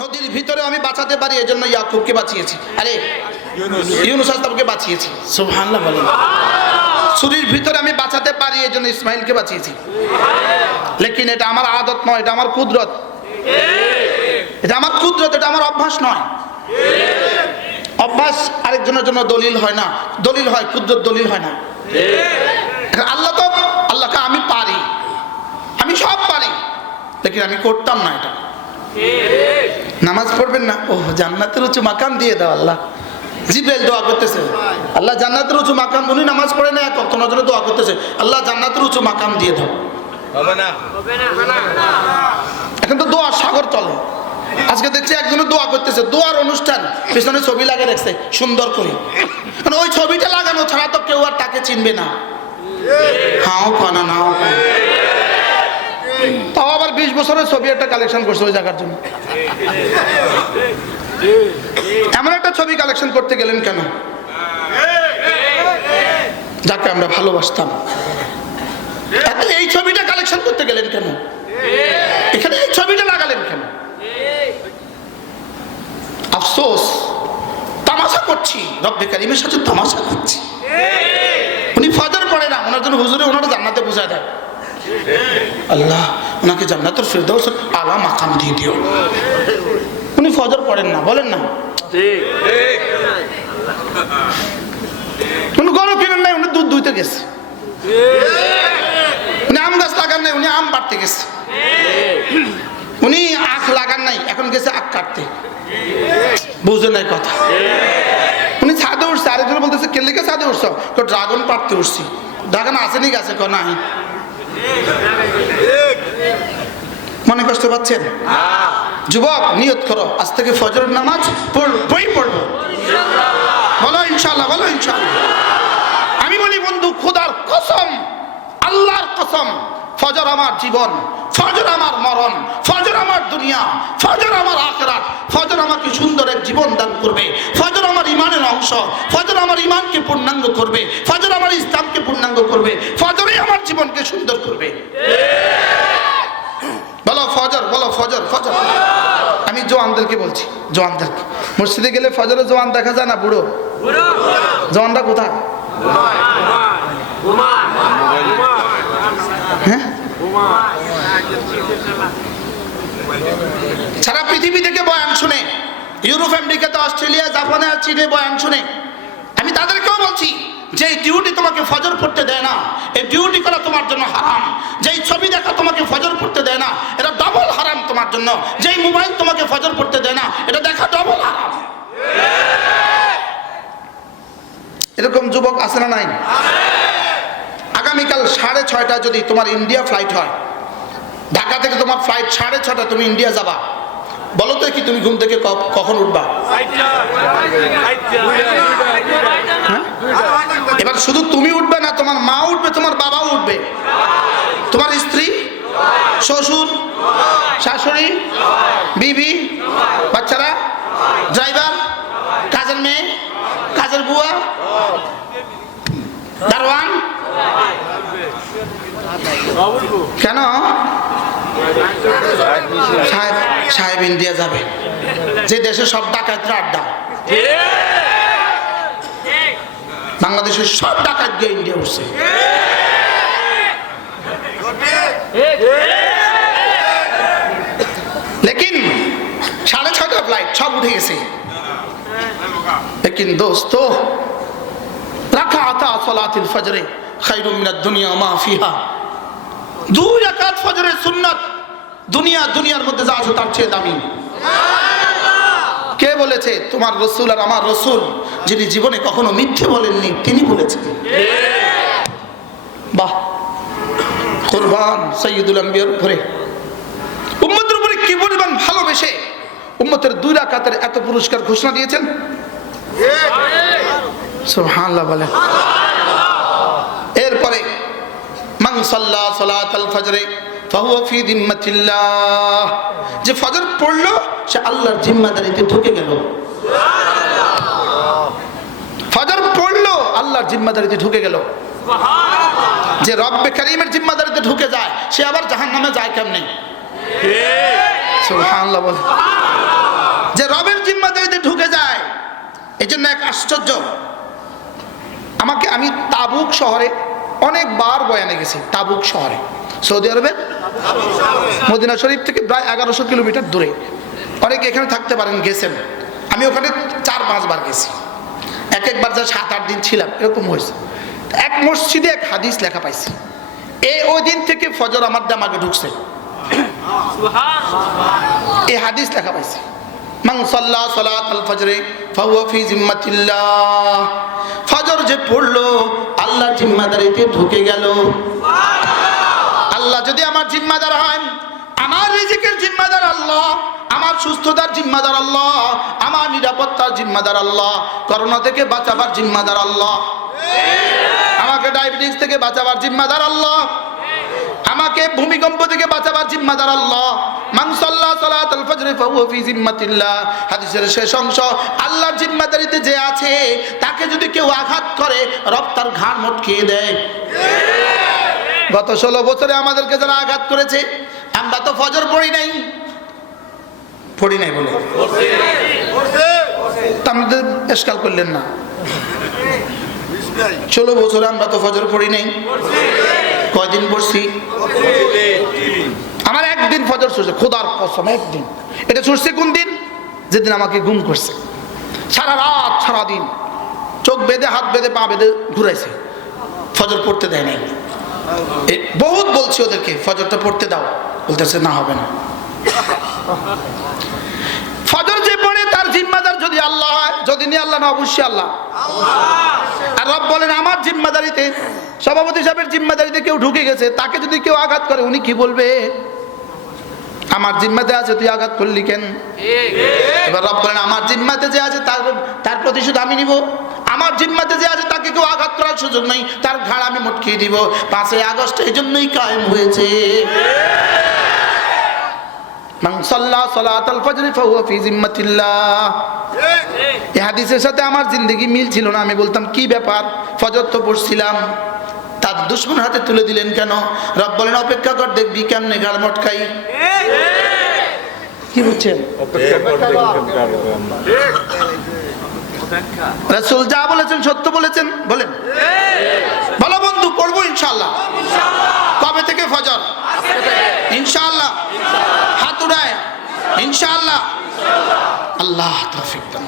নদীর ভিতরে আমি বাঁচাতে পারি, এজন্য ইয়াকুবকে বাঁচিয়েছি, আরে ইউনুস আসলামকে বাঁচিয়েছি। সুবহানাল্লাহ বলেন। ছুরির ভিতরে আমি বাঁচাতে পারি, এজন্য ইসমাইলকে বাঁচিয়েছি। লেকিন এটা আমার আদত নয়, এটা আমার কুদরত। এটা আমার কুদরত, এটা আমার অভ্যাস নয়। অভ্যাস আরেকজনের জন্য দলিল হয় না, দলিল হয় কুদরত, দলিল হয় না। আল্লাহকে আমি পারি, আমি সব পারি, লেকিন আমি করতাম না এটা। নামাজ পড়বেন না, ও জান্নাতের উঁচু মাকাম দিয়ে দাও আল্লাহ। জিবরাইল দোয়া করতেছে, আল্লাহ জান্নাতের উঁচু মাকাম, উনি নামাজ পড়ে না, এক ওয়াক্ত নজরে দোয়া করতেছে, আল্লাহ জান্নাতের উঁচু মাকাম দিয়ে দাও। এখন তো দোয়ার সাগর চলে। আজকে দেখছি একজনের দোয়া করতেছে, দোয়ার অনুষ্ঠান, পিছনে ছবি লাগিয়ে রাখছে সুন্দর করে, কারণ ওই ছবিটা লাগানো ছাড়া তো কেউ আর তাকে চিনবে না। হাও কানা নাও, তাও আবার 20 বছরের ছবি একটা কালেকশন করছে ওই জায়গার জন্য। এমন একটা ছবি কালেকশন করতে গেলেন কেন? যাকে আমরা ভালোবাসতাম, এই ছবিটা কালেকশন করতে গেলেন কেন? এখানে এই ছবিটা লাগালেন কেন? আফসোস, তামাশা করছি, রব্বে কারিমের সাথে তামাশা করছি। উনি ফজর পড়ে না, ওনার জন্য হুজুরে ওনারা জান্নাতে বোঝা দেয়, আল্লাহ ওনাকে জান্নাতুল ফিরদাউসের আলা মাকাম দিয়ে দিও। উনি ফজর পড়েন না, বলেন না? উনি গরু কিনেন নাই, উনি দুধ দুইতে গেছে। উনি আম গাছ লাগান নাই, উনি আম পাড়তে গেছে। উনি আখ লাগান নাই, এখন গেছে আখ কাটতে। বুঝে নাই কথা। উনি ছাদে উঠছে, আরেকজন বলতেছে কে লেগে ছাদে উঠছ? ড্রাগন পাড়তে উঠছি। ড্রাগন আসেনি গাছে? নাই। মনে কষ্ট পাচ্ছেন? যুবক, নিয়ত করো আজ থেকে ফজরের নামাজ পড়বই পড়বো। বলো ইনশাআল্লাহ, বলো ইনশাআল্লাহ। আমি বলি বন্ধু, খোদার কসম, আল্লাহর কসম, ফজর আমার জীবন, ফজর আমার মরণ, ফজর আমার দুনিয়া, ফজর আমার আখিরাত। ফজর আমাকে সুন্দর এক জীবন দান করবে, ফজর আমার ইমানের অংশ, ফজর আমার ইমানকে পূর্ণাঙ্গ করবে, ফজর আমার ইসলামকে পূর্ণাঙ্গ করবে, ফজরই আমার জীবনকে সুন্দর করবে। বলো ফজর, বলো ফজর, ফজর। আমি জওয়ানদেরকে বলছি, জওয়ানদেরকে, মসজিদে গেলে ফজরে জওয়ান দেখা যায় না? বুড়ো জওয়ানরা কোথায়? হ্যাঁ, সারা পৃথিবী থেকে বয়ান শুনে, ইউরোপ, আমেরিকাতে, অস্ট্রেলিয়া, জাপানে আর চীনে বয়ান শুনে। আমি তাদেরকেও বলছি, যে ডিউটি তোমাকে ফজর পড়তে দেয় না, এই ডিউটি করা তোমার জন্য হারাম। যেই ছবি দেখা তোমাকে ফজর পড়তে দেয় না, এটা ডবল হারাম তোমার জন্য। যেই মোবাইল তোমাকে ফজর পড়তে দেয় না, এটা দেখা ডবল হারাম। এরকম যুবক আছে না নাই? আগামীকাল 6:30 যদি তোমার ইন্ডিয়া ফ্লাইট হয়, ঢাকা থেকে তোমার ফ্লাইট 6:30, তুমি ইন্ডিয়া যাবা, বলো তো কি তুমি ঘুম থেকে কখন উঠবা? এবার শুধু তুমি উঠবে না, তোমার মা উঠবে, তোমার বাবাও উঠবে, তোমার স্ত্রী, শ্বশুর, শাশুড়ি, বিবি, বাচ্চারা, ড্রাইভার, কাজের মেয়ে, কাজের বুয়া, দারোয়ান। কেন? সাহেব ইন্ডিয়া যাবে, যে দেশে সব ডাকাতরা আড্ডা। বাংলাদেশের সব ডাকাত গিয়ে ইন্ডিয়া উঠছে। লেকিন 6:30 ফ্লাইট, সব উঠে গেছে। লেকিন দোস্ত, রাকাত সালাতুল ফজর খায়রুম মিনাদ দুনিয়া মা ফিহা। 2 রাকাত ফজরের সুন্নাত, দুনিয়ার মধ্যে যা আছে তার চেয়ে দামি। কে বলেছে? তোমার রাসূল আর আমার রাসূল, যিনি জীবনে কখনো মিথ্যে বলেননি, তিনি বলেছেন। বাহ, কুরবান সাইয়্যিদুল আম্বিয়ার উপরে, উম্মতের উপরে কি পরিমাণ ভালোবেসে উম্মতের 2 রাকাতের এত পুরস্কার ঘোষণা দিয়েছেন। সুবহানাল্লাহ বলেন। এরপরে মান সাল্লা সালাতাল ফজর ফাহুয়া ফি জিম্মাতিল্লাহ, যে ফজর পড়লো সে আল্লাহর জিম্মাদারিতে ঢুকে গেল। ফজর পড়লো, আল্লাহর জিম্মাদারিতে ঢুকে গেল। যে রব্বে কারীমের জিম্মাদারিতে ঢুকে যায়, সে আবার জাহান্নামে যায় কেমনে? সুবহানাল্লাহ বলেন। জিম্মাদারিতে ঢুকে যায়। এই জন্য এক আশ্চর্য, আমি তাবুক শহরে অনেকবার বয়ানে গেছি। তাবুক শহরে, সৌদি আরবের মদিনা শরীফ থেকে প্রায় 1100 কিলোমিটার দূরে। অনেকে এখানে থাকতে পারেন, গেছেন। আমি ওখানে 4-5 বার গেছি। একবার যা 7-8 দিন ছিলাম, এরকম হয়েছে। এক মসজিদে এক হাদিস লেখা পাইছি, ওই দিন থেকে ফজর আমার দামাগে ঢুকছে। এই হাদিস লেখা পাইছি, মান সাল্লা সালাতাল ফজরে ফাহুয়া ফি জিম্মাতিল্লাহ। ফজর যে পড়লো আল্লাহর জিম্মাদারিতে ঢুকে গেল। আল্লাহ যদি আমার জিম্মাদার হয়, আমার রিজিকের জিম্মাদার আল্লাহ, আমার সুস্থতার জিম্মাদার আল্লাহ, আমার নিরাপত্তার জিম্মাদার আল্লাহ, করোনা থেকে বাঁচাবার জিম্মাদার আল্লাহ, আমাকে ডায়াবেটিস থেকে বাঁচাবার জিম্মাদার আল্লাহ, আমাকে ভূমিকম্প থেকে বাঁচাবার জিম্মাদার আল্লাহ। মান সাল্লা সালাতাল ফজর ফাহুয়া ফি জিম্মাতিল্লাহ। হাদিসের শেষ অংশ, আল্লাহর জিম্মাদারিতে যে আছে তাকে যদি কেউ আঘাত করে রব তার ঘাড় মটকিয়ে দেয়। গত 16 বছরে আমাদেরকে যারা আঘাত করেছে, আমরা তো ফজর পড়ি নাই বলে আমাদের এসকাল করলেন না। 16 বছরে আমরা তো ফজর পড়ি নাই। কয়দিন পড়ছি? আমার একদিন ফজর ছুটছে, খোদার কসম একদিন। এটা ছুটছে কোন দিন? যেদিন আমাকে গুম করছে। সারা রাত সারা দিন চোখ বেঁধে, হাত বেঁধে, পা বেঁধে ঘুরাইছে, ফজর পড়তে দেয় নাই। বহুত বলছি ওদেরকে ফজরটা পড়তে দাও, বলতেছে না, হবে না। ফজর যে পড়ে তার জিম্মাদার যদি আল্লাহ হয়, যদি নি আল্লাহ না, অবশ্যই আল্লাহ। আর রব বলেন আমার জিম্মাদারিতে, সভাপতি সাহেবের জিম্মাদারিতে কেউ ঢুকে গেছে, তাকে যদি কেউ আঘাত করে উনি কি বলবে? আমার জিম্মাতে আছে, তুই আঘাত করলি কেন? এবার রব বলেন আমার জিম্মাতে যে আছে তার প্রতিশোধ আমি নিব। আমার জিম্মাতে যে আছে তাকে কেউ আঘাত করার সুযোগ নেই, তার ঘাড় আমি মটকিয়ে দিব। 5ই আগস্ট এই জন্যই কায়েম হয়েছে। মান সাল্লা সালাতাল ফজর ফাহুয়া ফি জিম্মাতিল্লাহ। এই হাদিসের সাথে আমার জিন্দেগি মিল ছিল না। আমি বলতাম কি ব্যাপার, ফজর তো পড়ছিলাম, তার দুশমন হাতে তুলে দিলেন কেন? রব বলেন অপেক্ষা কর, দেখবি কেমনে ঘাড় মটকাই। কি বুঝছেন? রাসূল যা বলেছেন সত্য বলেছেন। বলেন, বলো বন্ধু, পড়বো ইনশাআল্লাহ। কবে থেকে ফজর? ইনশাআল্লাহ। হাত উঠায় ইনশাআল্লাহ। আল্লাহ তৌফিক দান।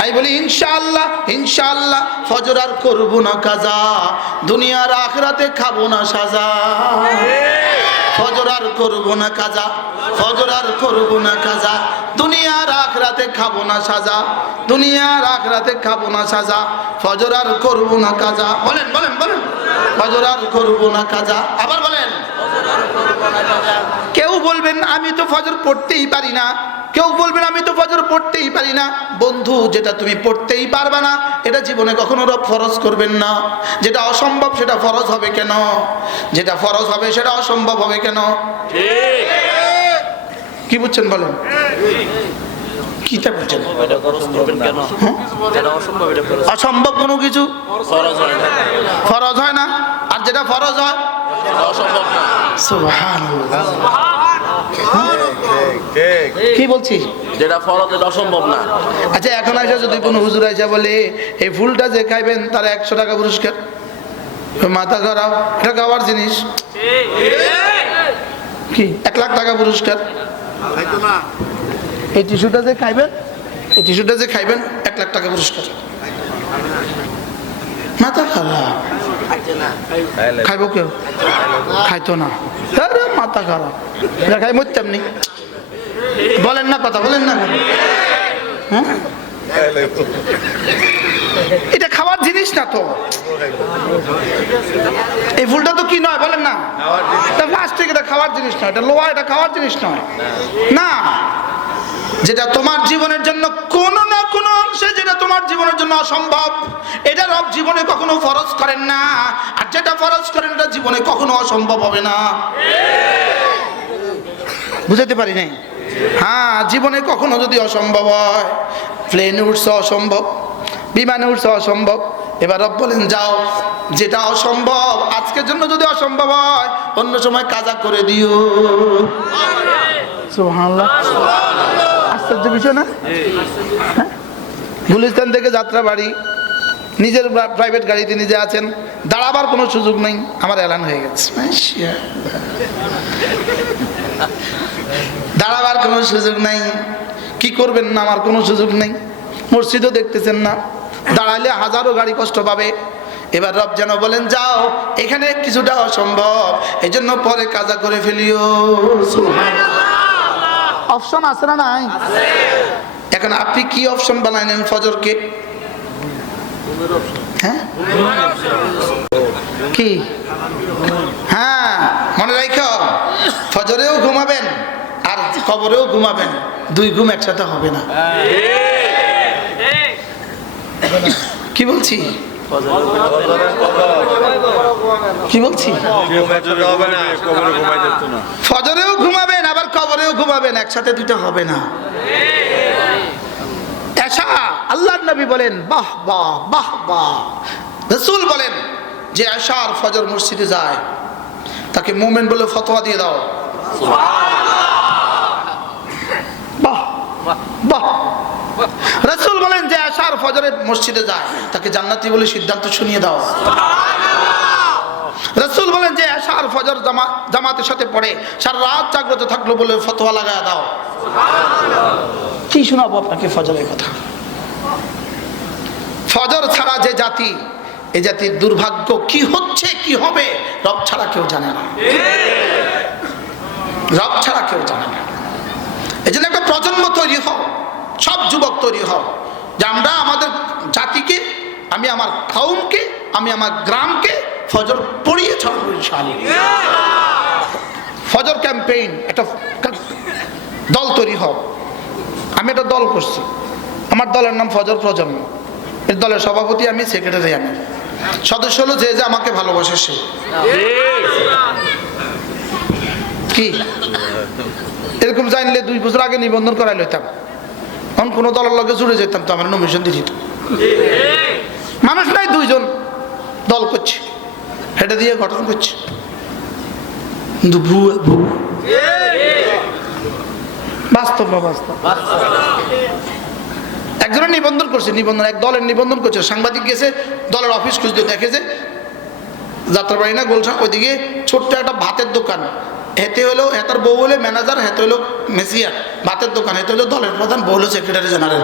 আমি বলি ইনশাআল্লাহ, ইনশাআল্লাহ ফজর আর করব না কাজা, দুনিয়ার আখিরাতে খাবো না সাজা। ফজর আর করব না কাজা, ফজর আর করব না কাজা, দুনিয়ার আখিরাতে খাবো না সাজা, দুনিয়ার আখিরাতে খাবো না সাজা। ফজর আর করব না কাজা। বলেন বলেন বলেন, ফজর আর করব না কাজা। আবার বলেন। কেউ বলবেন আমি তো ফজর পড়তেই পারি না, কেউ বলবেন আমি তো ফজর পড়তেই পারি না। বন্ধু, যেটা তুমি পড়তেই পারবে না এটা জীবনে কখনো রব ফরজ করবেন না। যেটা অসম্ভব সেটা ফরজ হবে কেন? যেটা ফরজ হবে সেটা অসম্ভব হবে কেন? কি বুঝছেন বলেন? কিটা বুঝছেন? অসম্ভব কোনো কিছু ফরজ হয় না, আর যেটা ফরজ হয় সুবহানাল্লাহ। কি বলছি? যেটা ফরজ এটা অসম্ভব না। আচ্ছা, এখন আইসা যদি কোনো হুজুর আইসা বলে এই ফুলটা যে খাইবেন তার 100 টাকা পুরস্কার, মাথা খারাপ, এটা খাওয়ার জিনিস। কি 1 লাখ টাকা পুরস্কার? এই টিস্যুটা যে খাইবেন, এই টিস্যুটা যে খাইবেন 1 লাখ টাকা পুরস্কার। মাথা খারাপ, খাইব কেউ? খাইতো না। আরে মাথা খারাপ, এটা খাই মরতাম নি। বলেন না, কথা বলেন না। হ্যাঁ, এটা খাওয়ার জিনিস না তো। এই ফুলটা তো কি নয় বলেন না? প্লাস্টিক, এটা খাওয়ার জিনিস নয়। এটা লোহা, এটা খাওয়ার জিনিস নয়। না, যেটা তোমার জীবনের জন্য কোনো না কোনো অংশে, যেটা তোমার জীবনের জন্য অসম্ভব, এটা রব জীবনে কখনো ফরজ করেন না। আর যেটা ফরজ করেন এটা জীবনে কখনো অসম্ভব হবে না। বুঝাতে পারি নাই? হ্যাঁ, জীবনে কখনো যদি অসম্ভব হয়, প্লেনে উঠছে অসম্ভব, বিমানে উঠছে অসম্ভব, এবার রব বলেন যাও, যেটা অসম্ভব আজকের জন্য যদি অসম্ভব হয় অন্য সময় কাজা করে দিও। সুবহানাল্লাহ। আশ্চর্য বিষয় না? হ্যাঁ? গুলিস্তান থেকে যাত্রা বাড়ি, নিজের প্রাইভেট গাড়িতে নিজে আছেন, দাঁড়াবার কোনো সুযোগ নেই, আমার এলান হয়ে গেছে। দাঁড়াবার কোনো সুযোগ নাই, কি করবেন না আমার কোনো সুযোগ নেই। মসজিদও দেখতেছেন না, দাঁড়ালে হাজারো গাড়ি কষ্ট পাবে। এবার রব যেন বলেন যাও, এখানে কিছুটা অসম্ভব, এই জন্য পরে কাজা করে ফেলিও। অপশন আছে না নাই? এখন আপনি কি অপশন বানাইলেন ফজরকে? হ্যাঁ কি? হ্যাঁ, মনে রাখো, ফজরেও ঘুমাবেন আর কবরেও ঘুমাবেন, দুই ঘুম একসাথে হবে না। কি বলছি? কি বলছি? ফজরেও ঘুমাবেন আবার কবরেও ঘুমাবেন, একসাথে দুটো হবে না। আল্লাহর নবী বলেন বাহ বাহ বাহ বাহ। রাসূল বলেন যে আশার ফজর মসজিদে যায় তাকে মুমিন বলে ফতোয়া দিয়ে দাও। বাহ বাহ। রাসূল বলেন যে আশার ফজরে মসজিদে যায় তাকে জান্নাতি বলে সিদ্ধান্ত শুনিয়ে দাও। রাসূল বলেন যে আশার ফজর জামাতের সাথে পড়ে সারা রাত জাগ্রত থাকলো বলে ফতোয়া লাগায় দাও। কি শোনাবো আপনাকে ফজরের কথা? ফজর ছাড়া যে জাতি, এই জাতির দুর্ভাগ্য কি হচ্ছে কি হবে রব ছাড়া কেউ জানে না। রব ছাড়া কেউ জানে না। এই জন্য একটা প্রজন্ম তৈরি হও, সব যুবক তৈরি হও যে আমরা আমাদের জাতিকে, আমি আমার কওমকে, আমি আমার গ্রামকে ফজর পড়িয়ে ছাড়বো ইনশাআল্লাহ। ফজর ক্যাম্পেইন, একটা দল তৈরি হও। আমি একটা দল করছি, আমার দলের নাম ফজর প্রজন্ম। এর দলের সভাপতি আমি, সেক্রেটারি আমি, সদস্য হলো যে যে আমাকে ভালোবাসে সে। কি এরকম জানলে 2 বছর আগে নিবন্ধন করাই লইতাম, এখন কোনো দলের লগে জুড়ে যেতাম তো আমার নমিনেশন দিয়ে দিত। মানুষ নাই, 2 জন দল করছে, হেঁটে দিয়ে গঠন করছে, কিন্তু ভুয়া ভুয়া, বাস্তব না বাস্তব। একজনের নিবন্ধন করছে, নিবন্ধন এক দলের নিবন্ধন করছে, সাংবাদিক গেছে দলের অফিস খুঁজতে, দেখে যে যাত্রাবাড়ি না গোলশা ওইদিকে ছোট্ট একটা ভাতের দোকান, হেতে হলো হেতার বউ হলে ম্যানেজার, হেতে হলো মেসিয়ার, ভাতের দোকান, হেতে হলো দলের প্রধান, বউ হলো সেক্রেটারি জেনারেল।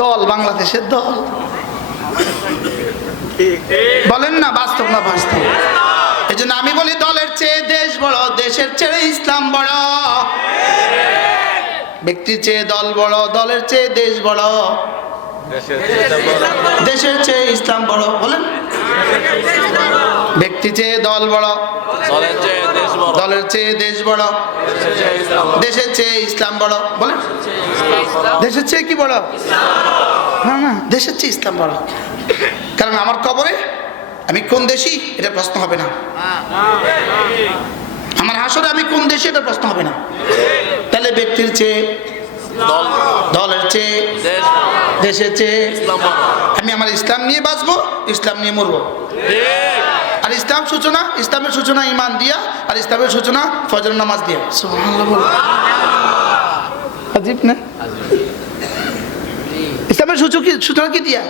দল বাংলাদেশের দল, বলেন না বাস্তব না বাস্তব? এই জন্য আমি বলি দলের চেয়ে দেশ বড়, দেশের চেয়ে ইসলাম বড়, ব্যক্তির চেয়ে দল বড়, দলের চেয়ে দেশ বড়, দেশের চেয়ে ইসলাম বড়। বলেন, ব্যক্তি চেয়ে দল বড়, দলের চেয়ে দেশ বড়, দেশের চেয়ে ইসলাম বড়। বলেন, দেশের চেয়ে কি বড়? না না, দেশের চেয়ে ইসলাম বড়। কারণ আমার কবরে আমি কোন দেশি এটা প্রশ্ন হবে না, আমার হাসরে আমি কোন দেশি এটা প্রশ্ন হবে না। তাহলে ব্যক্তির চেয়ে, দলের চেয়ে, দেশের চেয়ে আমি আমার ইসলাম নিয়ে বাঁচবো, ইসলাম নিয়ে মরবো। আর ইসলাম সূচনা, ইসলামের সূচনা ঈমান দিয়া, আর ইসলামের সূচনা ফজর নামাজ দিয়া। সুবহানাল্লাহ বলো। আজীব না? ইসলামের সূচনা কি দিয়া?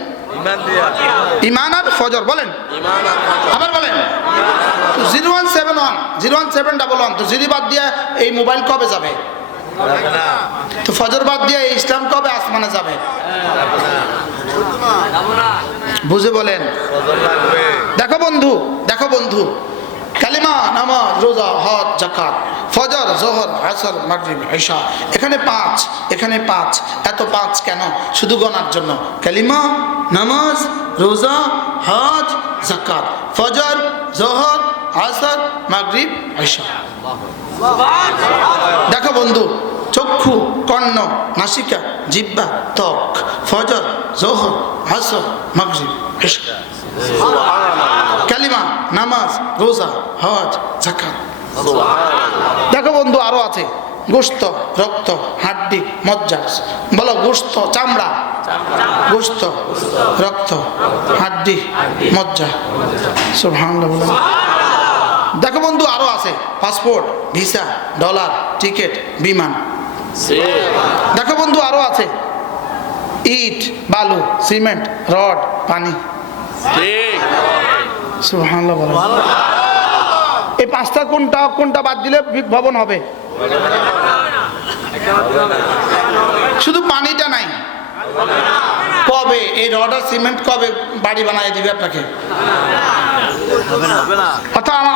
ঈমান আর ফজর। বলেন, আবার বলেন। 0171 তো 0 বাদ দিয়া এই মোবাইল কবে যাবে? তো ফজর বাদ দিয়ে ইসলাম কবে আসমানে যাবে? বুঝে বলেন। দেখো বন্ধু, দেখো বন্ধু, কালিমা, নামাজ, রোজা, হজ, যাকাত, ফজর, জোহর, আসর, মাগরিব, ইশা, এখানে 5, এখানে 5। এত 5 কেন? শুধু গণার জন্য। কালিমা, নামাজ, রোজা, হজ, যাকাত, ফজর, জোহর, আসর, মাগরিব, ইশা। দেখো বন্ধু, চক্ষু, কর্ণ, নাসিকা, জিহ্বা, ত্বক, ফজর, জোহর, আসর, মাগরিব, ইশা। কালিমা, নামাজ, রোজা, হজ, যাকাত। দেখো বন্ধু, আরো আছে গোশত, রক্ত, হাড্ডি, মজ্জা। বলো, গোশত, চামড়া, গোশত, রক্ত, হাড্ডি, মজ্জা। সুবহানাল্লাহ বলো। দেখো বন্ধু আরো আছে, পাসপোর্ট, ভিসা, ডলার, টিকিট, বিমান। দেখো বন্ধু আরো আছে, ইট, বালু, সিমেন্ট, রড, পানি। সুবহানাল্লাহ বলো। এই পাঁচটা কোনটা কোনটা বাদ দিলে ভবন হবে? শুধু পানিটা নাই। কবে এই রড আর সিমেন্ট কবে বাড়ি বানিয়ে দিবে আপনাকে?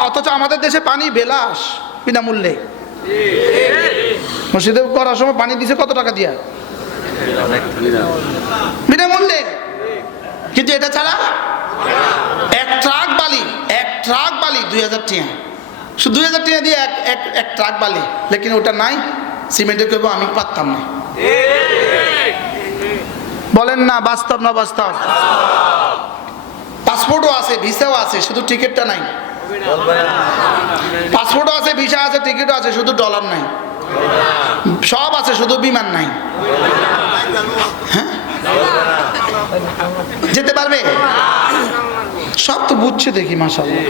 অথচ আমাদের দেশে পানি বিলাস, বিনামূল্যে। মসজিদে করার সময় পানি দিছে কত টাকা দিয়া? বিনামূল্যে। কিন্তু এটা ছাড়া এক ট্রাক বালি 2000 টাকা, শুধু 2000 টাকা দিয়ে এক ট্রাক বালি। লেকিন ওটা নাই, সিমেন্টের কেবল আমি পারতাম না। বলেন না বাস্তব না বাস্তব? পাসপোর্টও আছে, ভিসাও আছে, শুধু টিকিটটা নাই। পাসপোর্টও আছে, ভিসা আছে, টিকিটও আছে, শুধু ডলার নাই। সব আছে, শুধু বিমান নাই। হ্যাঁ, যেতে পারবে? সব তো বুঝছে দেখি মাশাআল্লাহ।